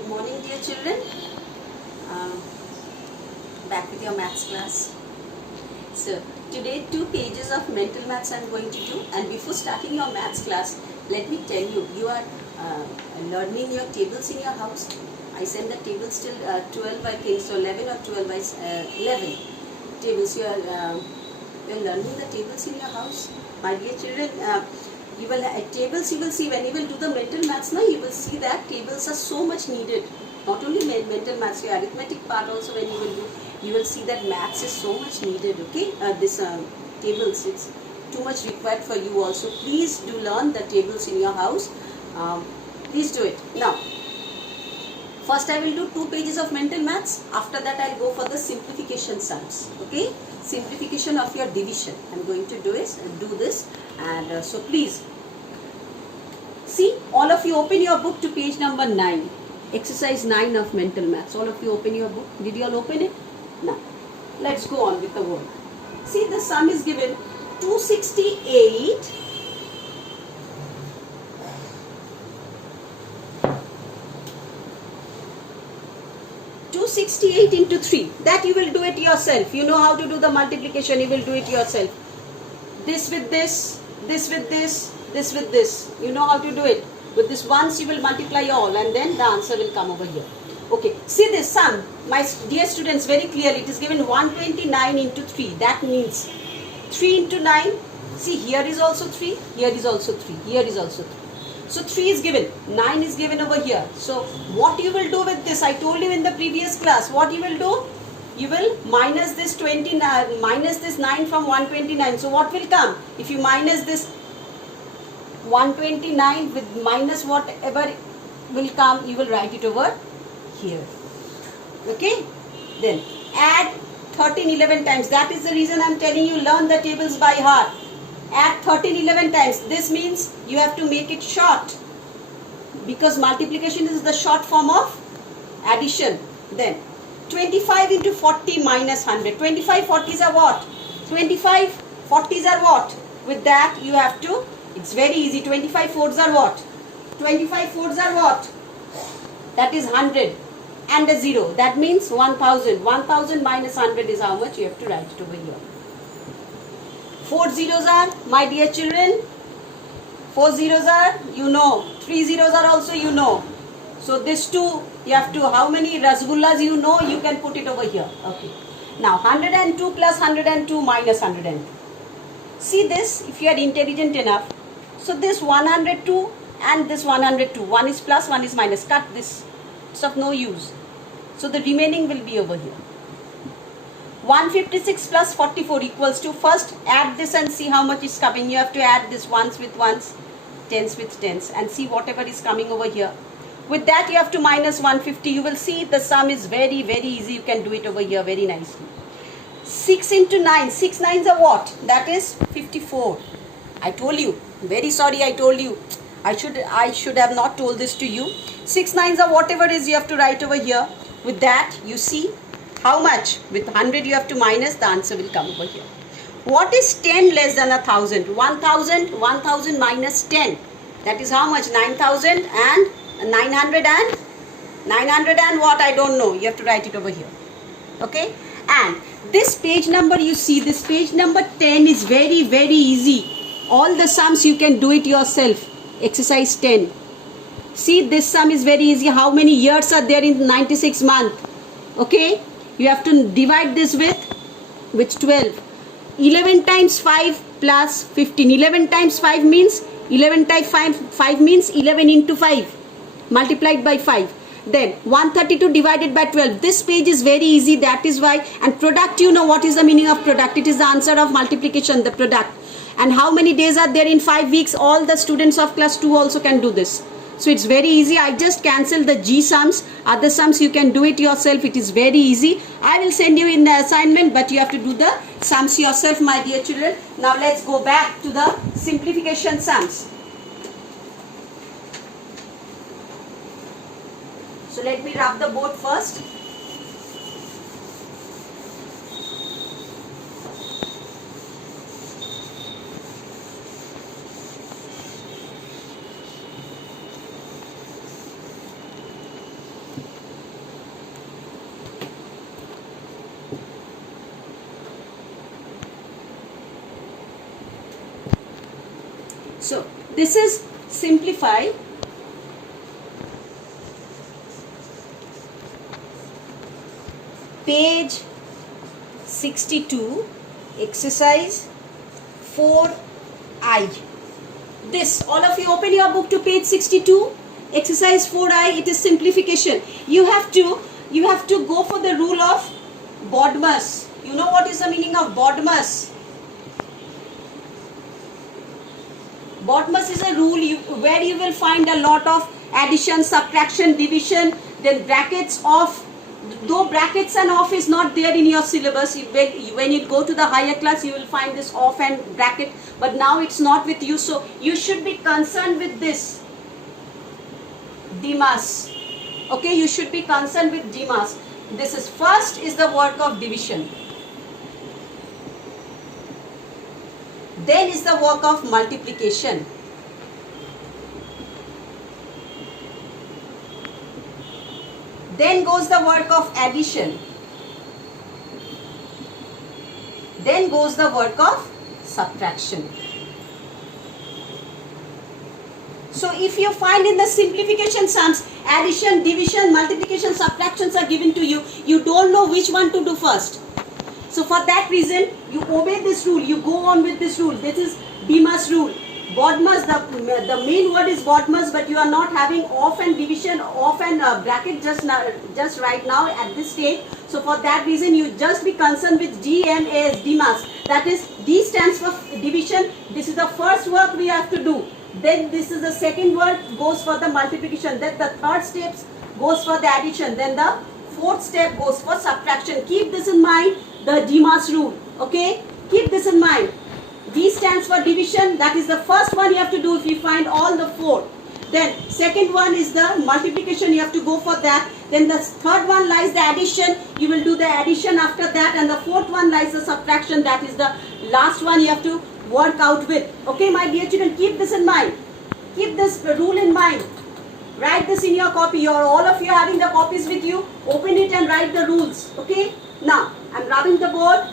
Good morning, dear children. Um, Back with your maths class. So, today 2 pages of mental maths I am going to do, and before starting your maths class, let me tell you, you are learning your tables in your house. I send the tables till 12, I think, so 11 or 12, 11 tables. You are learning the tables in your house. My dear children, you will tables, you will see when you will do the mental maths now, you will see that tables are so much needed. Not only mental maths, your arithmetic part also when you will do, you will see that maths is so much needed, okay? This tables, it's too much required for you also. Please do learn the tables in your house. Please do it. Now, first I will do 2 pages of mental maths. After that I will go for the simplification sums, okay? Simplification of your division. I am going to do this, and so please see, all of you open your book to page number 9, exercise 9 of mental maths. All of you open your book. Did you all open it? Now let's go on with the work. See, the sum is given 268 268 into 3. That you will do it yourself. You know how to do the multiplication, you will do it yourself. This with this, this with this, this with this. You know how to do it. With this once you will multiply all, and then the answer will come over here. Okay, see this sum, my dear students, very clearly it is given 129 into 3. That means 3 into 9. See, here is also 3, here is also 3, here is also 3. So 3 is given, 9 is given over here. So what you will do with this, I told you in the previous class, what you will do? You will minus this 29, minus this 9 from 129. So what will come? If you minus this 129 with minus whatever will come, you will write it over here. Okay? Then add 13 11 times. That is the reason I am telling you, learn the tables by heart. Add 13 11 times. This means you have to make it short, because multiplication is the short form of addition. Then 25 into 40 minus 100. 25 40s are what? 25 40s are what? With that you have to, it's very easy. 25 fours are what? 25 fours are what? That is 100 and a 0. That means 1000. 1000 minus 100 is how much? You have to write it over here. 4 zeros are, my dear children, 4 zeros are, you know. 3 zeros are also, you know. So this 2, you have to, how many rasgullas you know, you can put it over here. Okay. Now 102 plus 102 minus 102. See this, if you are intelligent enough. So this 102 and this 102. One is plus, one is minus. Cut this. It's of no use. So the remaining will be over here. 156 plus 44 equals to, first add this and see how much is coming. You have to add this ones with ones, tens with tens, and see whatever is coming over here. With that you have to minus 150. You will see the sum is very easy. You can do it over here very nicely. 6 into 9. 6 nines are what? That is 54. I told you. Very sorry, I told you. I should have not told this to you. 6 nines are whatever is, you have to write over here. With that you see how much? With 100 you have to minus, the answer will come over here. What is 10 less than 1000? 1000 minus 10. That is how much? 9000 and 900 and what? I don't know. You have to write it over here. Okay? And this page number, you see, this page number 10 is very easy. All the sums you can do it yourself. Exercise 10. See, this sum is very easy. How many years are there in 96 month? Okay? You have to divide this with 12. 11 times 5 plus 15. 11 times 5 means 11 times 5 means 11 into 5 multiplied by 5. Then 132 divided by 12. This page is very easy. That is why. And product, you know what is the meaning of product? It is the answer of multiplication, the product. And how many days are there in 5 weeks? All the students of class 2 also can do this. So it's very easy. I just cancel the G sums. Other sums you can do it yourself. It is very easy. I will send you in the assignment, but you have to do the sums yourself, my dear children. Now let's go back to the simplification sums. So let me rub the board first. So this is simplify. Page 62, exercise 4I. This, all of you open your book to page 62, exercise 4I. It is simplification. You have to go for the rule of Bodmer's. You know what is the meaning of Bodmer's? Bodmer's is a rule where you will find a lot of addition, subtraction, division, then brackets, off. Though brackets and off is not there in your syllabus, when you go to the higher class you will find this off and bracket, but now it's not with you, so you should be concerned with this Demas. Okay, you should be concerned with Demas. This is first is the work of division, then is the work of multiplication, then goes the work of addition, then goes the work of subtraction. So if you find in the simplification sums, addition, division, multiplication, subtractions are given to you, you don't know which one to do first. So for that reason, you obey this rule, you go on with this rule. This is Demas rule. Bodmer's, the main word is Bodmer's, but you are not having off and division, off and bracket just right now at this stage. So for that reason, you just be concerned with DMAS, Demas. That is, D stands for division. This is the first work we have to do. Then this is the second work, goes for the multiplication. Then the third step goes for the addition. Then the fourth step goes for subtraction. Keep this in mind, the Demas rule. Okay, keep this in mind. D stands for division. That is the first one you have to do if you find all the four. Then second one is the multiplication, you have to go for that. Then the third one lies the addition, you will do the addition after that. And the fourth one lies the subtraction, that is the last one you have to work out with. Okay, my dear children, keep this in mind. Keep this rule in mind. Write this in your copy. All of you having the copies with you. Open it and write the rules. Okay. Now, I'm rubbing the board.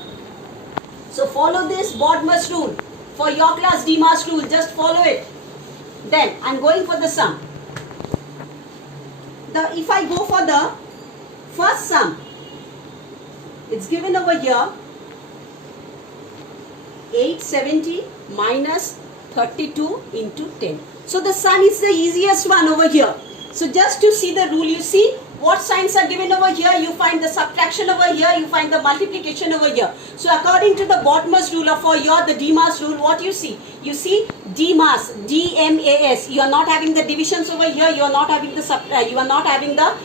So follow this Bodmer's rule. For your class, Demas rule. Just follow it. Then, I'm going for the sum. If I go for the first sum, it's given over here. 870 minus 32 into 10. So the sum is the easiest one over here. So just to see the rule, you see what signs are given over here, you find the subtraction over here, you find the multiplication over here. So according to the Bodmer's rule, or for the Demas rule, what you see? You see Demas, D-M-A-S. You are not having the divisions over here, you are not having the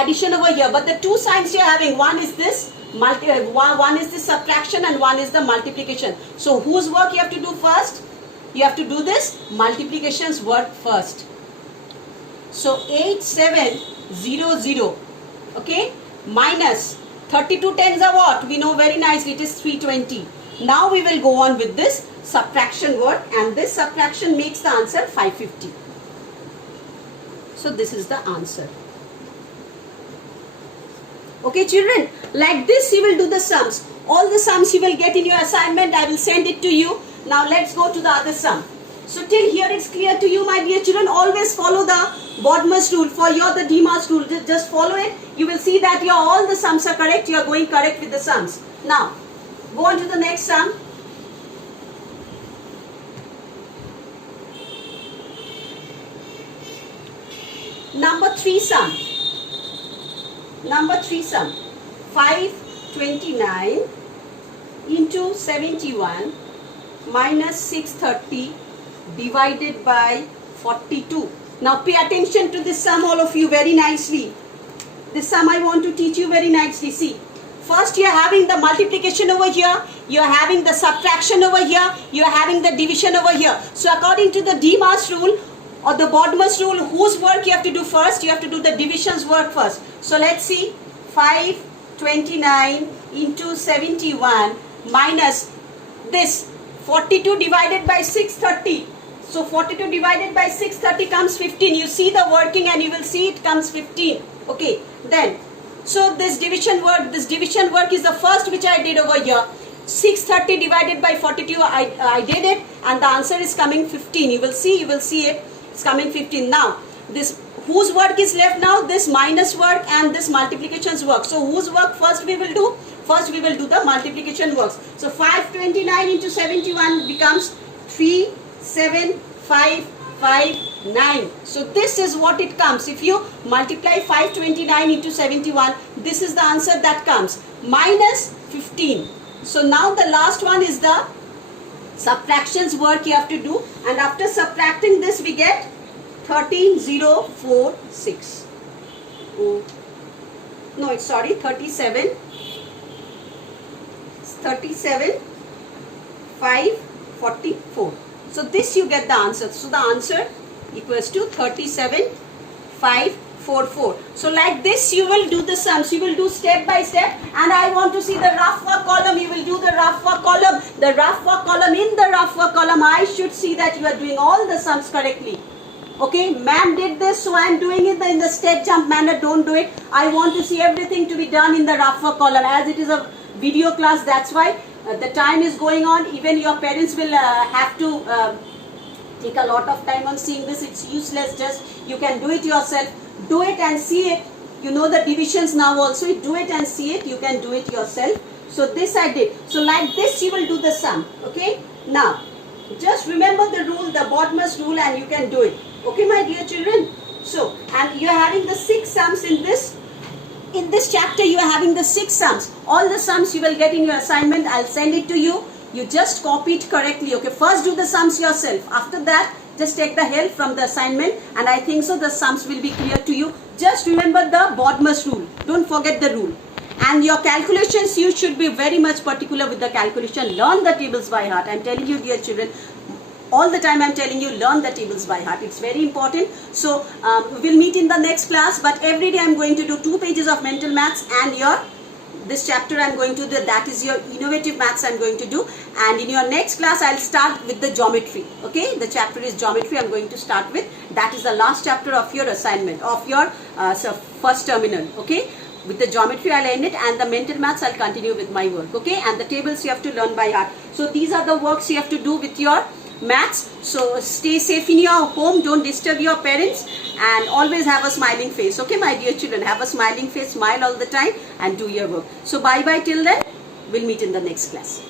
addition over here. But the two signs you are having, one is this, one is the subtraction and one is the multiplication. So whose work you have to do first? You have to do this multiplication's work first. So 8700, okay, minus 32 tens are what? We know very nicely, it is 320. Now we will go on with this subtraction work, and this subtraction makes the answer 550. So this is the answer. Okay children, like this you will do the sums. All the sums you will get in your assignment, I will send it to you. Now let's go to the other sum. So till here it's clear to you, my dear children. Always follow the Bodmer's rule. For the Demas rule, just follow it. You will see that all the sums are correct. You are going correct with the sums. Now, go on to the next sum. Number 3 sum. Number 3 sum. 529 into 71 minus 630 divided by 42. Now pay attention to this sum, all of you, very nicely. This sum I want to teach you very nicely. See, first you are having the multiplication over here, you are having the subtraction over here, you are having the division over here. So according to the Demas rule or the Bodmer's rule, whose work you have to do first? You have to do the division's work first. So let's see, 529 into 71 minus this 42 divided by 630. So 42 divided by 630 comes 15. You see the working and you will see it comes 15. Okay, then, so this division work is the first which I did over here. 630 divided by 42, I did it, and the answer is coming 15. You will see it. It's coming 15. Now, this whose work is left now? This minus work and this multiplications work. So whose work first we will do? First we will do the multiplication works. So 529 into 71 becomes 37559. So this is what it comes. If you multiply 529 into 71, this is the answer that comes. Minus 15. So now the last one is the subtractions work you have to do. And after subtracting this, we get 13046. Oh, no, it's sorry, 37,544. So this you get the answer. So the answer equals to 37,544. So like this you will do the sums. You will do step by step, and I want to see the rough work column. You will do the rough work column. The rough work column. In the rough work column, I should see that you are doing all the sums correctly. Okay, ma'am did this, so I am doing it in the step jump manner. Don't do it. I want to see everything to be done in the rough work column. As it is a video class, that's why the time is going on. Even your parents will have to take a lot of time on seeing this. It's useless. Just you can do it yourself. Do it and see it. You know the divisions now also. Do it and see it. You can do it yourself. So this I did. So like this you will do the sum. Okay. Now just remember the rule, the BODMAS rule, and you can do it. Okay, my dear children. So, and you are having the 6 sums in this. In this chapter, you are having the 6 sums. All the sums you will get in your assignment. I'll send it to you. You just copy it correctly. Okay, first do the sums yourself. After that, just take the help from the assignment. And I think so the sums will be clear to you. Just remember the BODMAS rule. Don't forget the rule. And your calculations, you should be very much particular with the calculation. Learn the tables by heart. I'm telling you, dear children, all the time I'm telling you, learn the tables by heart. It's very important. So we'll meet in the next class, but every day I'm going to do 2 pages of mental maths, and this chapter I'm going to do, that is your innovative maths I'm going to do. And in your next class, I'll start with the geometry. Okay, the chapter is geometry I'm going to start with. That is the last chapter of your assignment, of your first terminal. Okay, with the geometry I'll end it, and the mental maths I'll continue with my work. Okay, and the tables you have to learn by heart. So these are the works you have to do with your maths. So stay safe in your home. Don't disturb your parents, and always have a smiling face. Okay, my dear children, have a smiling face, smile all the time, and do your work. So bye bye till then. We'll meet in the next class.